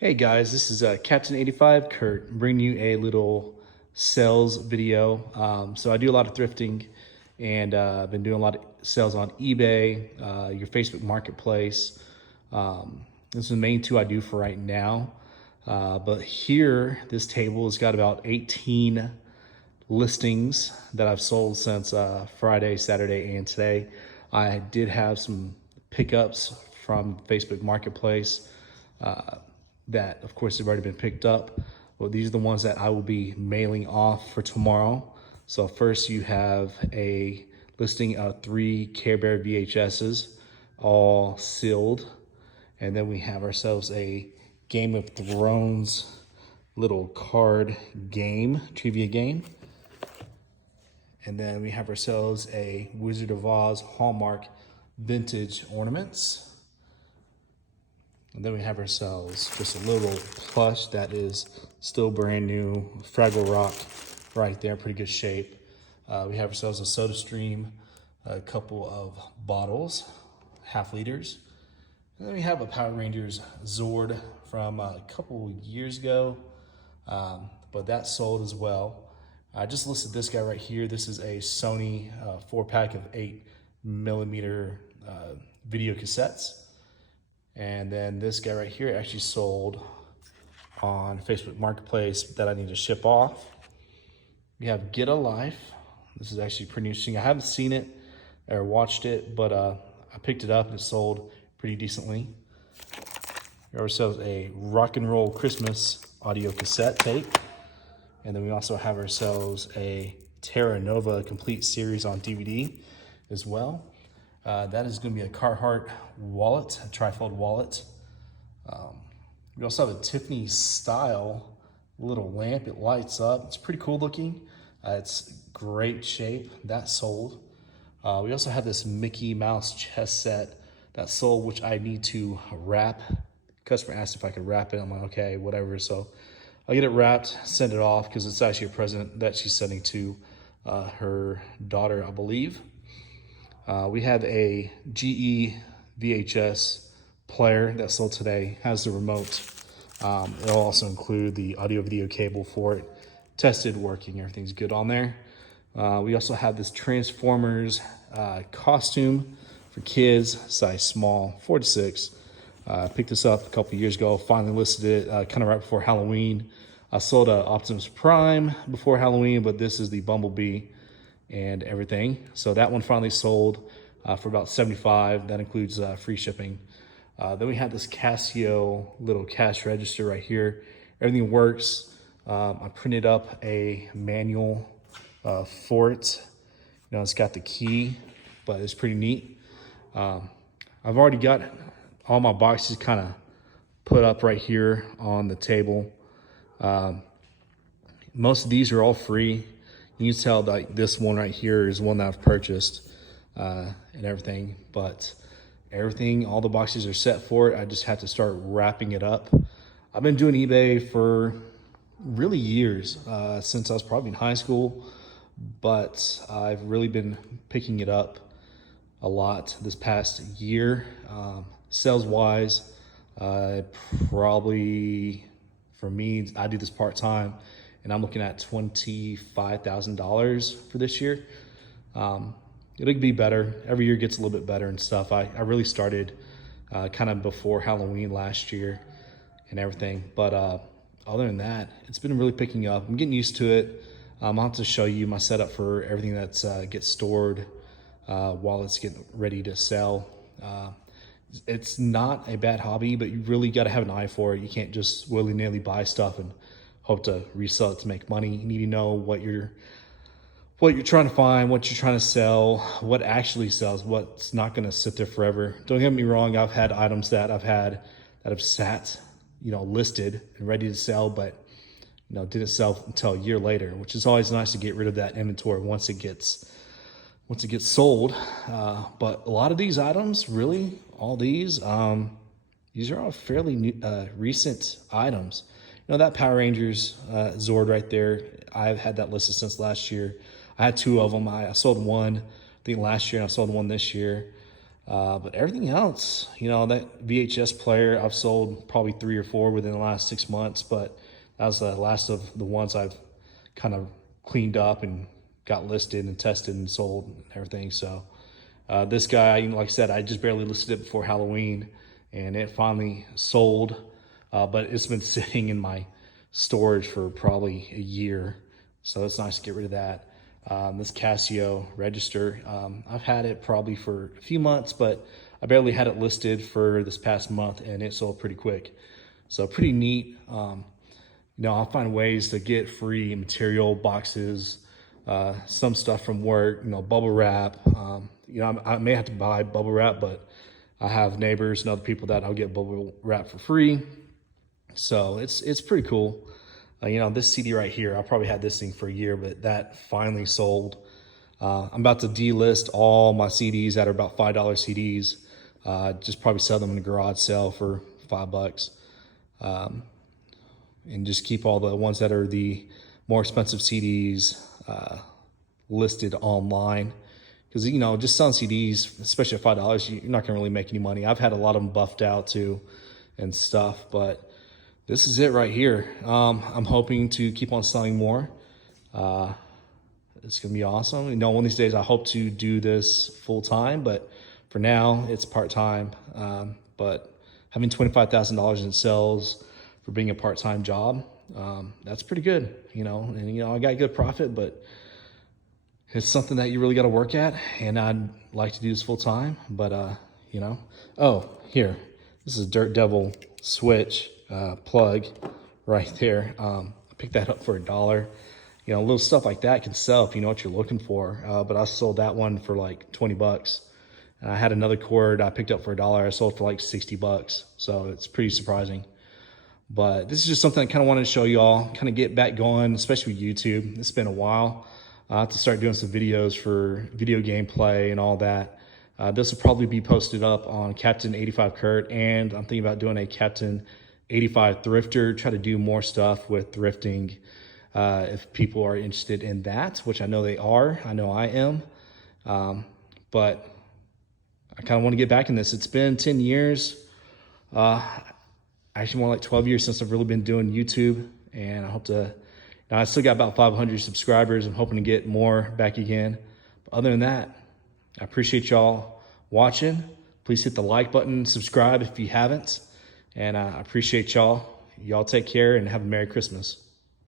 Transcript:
Hey guys, this is Captain85Kurt bringing you a little sales video. So I do a lot of thrifting and I've been doing a lot of sales on eBay, your Facebook Marketplace. This is the main two I do for right now. But here, this table has got about 18 listings that I've sold since Friday, Saturday, and today. I did have some pickups from Facebook Marketplace that of course have already been picked up. Well, these are the ones that I will be mailing off for tomorrow. So first you have a listing of 3 Care Bear VHSs, all sealed. And then we have ourselves a Game of Thrones little card game, trivia game. And then we have ourselves a Wizard of Oz Hallmark vintage ornaments. And then we have ourselves just a little plush that is still brand new, Fraggle Rock right there, pretty good shape. We have ourselves a Soda Stream, a couple of bottles, half liters. And then we have a Power Rangers Zord from a couple years ago, but that sold as well. I just listed this guy right here. This is a Sony 4-pack of 8mm video cassettes. And then this guy right here actually sold on Facebook Marketplace that I need to ship off. We have Get a Life. This is actually pretty interesting. I haven't seen it or watched it, but I picked it up and it sold pretty decently. We have ourselves a Rock and Roll Christmas audio cassette tape. And then we also have ourselves a Terra Nova complete series on DVD as well. That is going to be a Carhartt wallet, a trifold wallet. We also have a Tiffany style little lamp. It lights up. It's pretty cool looking. It's great shape. That sold. We also have this Mickey Mouse chess set that sold, which I need to wrap. Customer asked if I could wrap it. I'm like, okay, whatever. So I'll get it wrapped, send it off, because it's actually a present that she's sending to her daughter, I believe. We have a GE VHS player that sold today, has the remote. It'll also include the audio video cable for it. Tested, working, everything's good on there. We also have this Transformers costume for kids, size small, 4 to 6. Picked this up a couple years ago, finally listed it kind of right before Halloween. I sold a Optimus Prime before Halloween, but this is the Bumblebee and everything. So that one finally sold for about $75. That includes free shipping. Then we have this Casio little cash register right here. Everything works. I printed up a manual for it. You know, it's got the key, but it's pretty neat. I've already got all my boxes kind of put up right here on the table. Most of these are all free. You can tell like this one right here is one that I've purchased and everything, but everything, all the boxes are set for it. I just have to start wrapping it up. I've been doing eBay for really years, since I was probably in high school, but I've really been picking it up a lot this past year. Sales wise, probably for me, I do this part-time and I'm looking at $25,000 for this year. It'll be better. Every year gets a little bit better and stuff. I really started kind of before Halloween last year and everything. But other than that, it's been really picking up. I'm getting used to it. I'll have to show you my setup for everything that's gets stored while it's getting ready to sell. It's not a bad hobby, but you really got to have an eye for it. You can't just willy-nilly buy stuff and hope to resell it to make money. You need to know what you're trying to find, what you're trying to sell, what actually sells, what's not going to sit there forever. Don't get me wrong. I've had items that I've had that have sat, you know, listed and ready to sell, but you know, didn't sell until a year later, which is always nice to get rid of that inventory once it gets sold. But a lot of these items, really, all these are all fairly new, recent items. You know, that Power Rangers Zord right there, I've had that listed since last year. I had 2 of them. I sold one, I think last year, and I sold one this year. But everything else, that VHS player, I've sold probably 3 or 4 within the last 6 months, but that was the last of the ones I've kind of cleaned up and got listed and tested and sold and everything. So this guy, like I said, I just barely listed it before Halloween, and it finally sold, but it's been sitting in my storage for probably a year. So it's nice to get rid of that. This Casio register, I've had it probably for a few months, but I barely had it listed for this past month, and it sold pretty quick. So pretty neat. I'll find ways to get free material, boxes, some stuff from work, bubble wrap. I may have to buy bubble wrap, but I have neighbors and other people that I'll get bubble wrap for free. So it's pretty cool. This CD right here, I probably had this thing for a year, but that finally sold. I'm about to delist all my CDs that are about $5 CDs. Just probably sell them in a garage sale for $5. And just keep all the ones that are the more expensive CDs listed online. Because, just selling CDs, especially at $5, you're not going to really make any money. I've had a lot of them buffed out too and stuff, but this is it right here. I'm hoping to keep on selling more. It's going to be awesome. One of these days I hope to do this full time, but for now it's part time. But having $25,000 in sales for being a part-time job, that's pretty good, and I got good profit, but it's something that you really got to work at, and I'd like to do this full time, but oh, here, this is a Dirt Devil switch plug right there. I picked that up for $1. Little stuff like that can sell if you know what you're looking for, but I sold that one for like 20 bucks. And I had another cord I picked up for $1. I sold for like 60 bucks. So it's pretty surprising. But this is just something I kind of wanted to show y'all, kind of get back going, especially with YouTube. It's been a while. I have to start doing some videos for video gameplay and all that. This will probably be posted up on Captain85Kurt, and I'm thinking about doing a Captain85Thrifter, try to do more stuff with thrifting if people are interested in that, which I know they are. I know I am. But I kind of want to get back in this. It's been 10 years. Actually more like 12 years since I've really been doing YouTube, and I hope to, I still got about 500 subscribers. I'm hoping to get more back again. But other than that, I appreciate y'all watching. Please hit the like button, subscribe if you haven't, and I appreciate y'all. Y'all take care and have a Merry Christmas.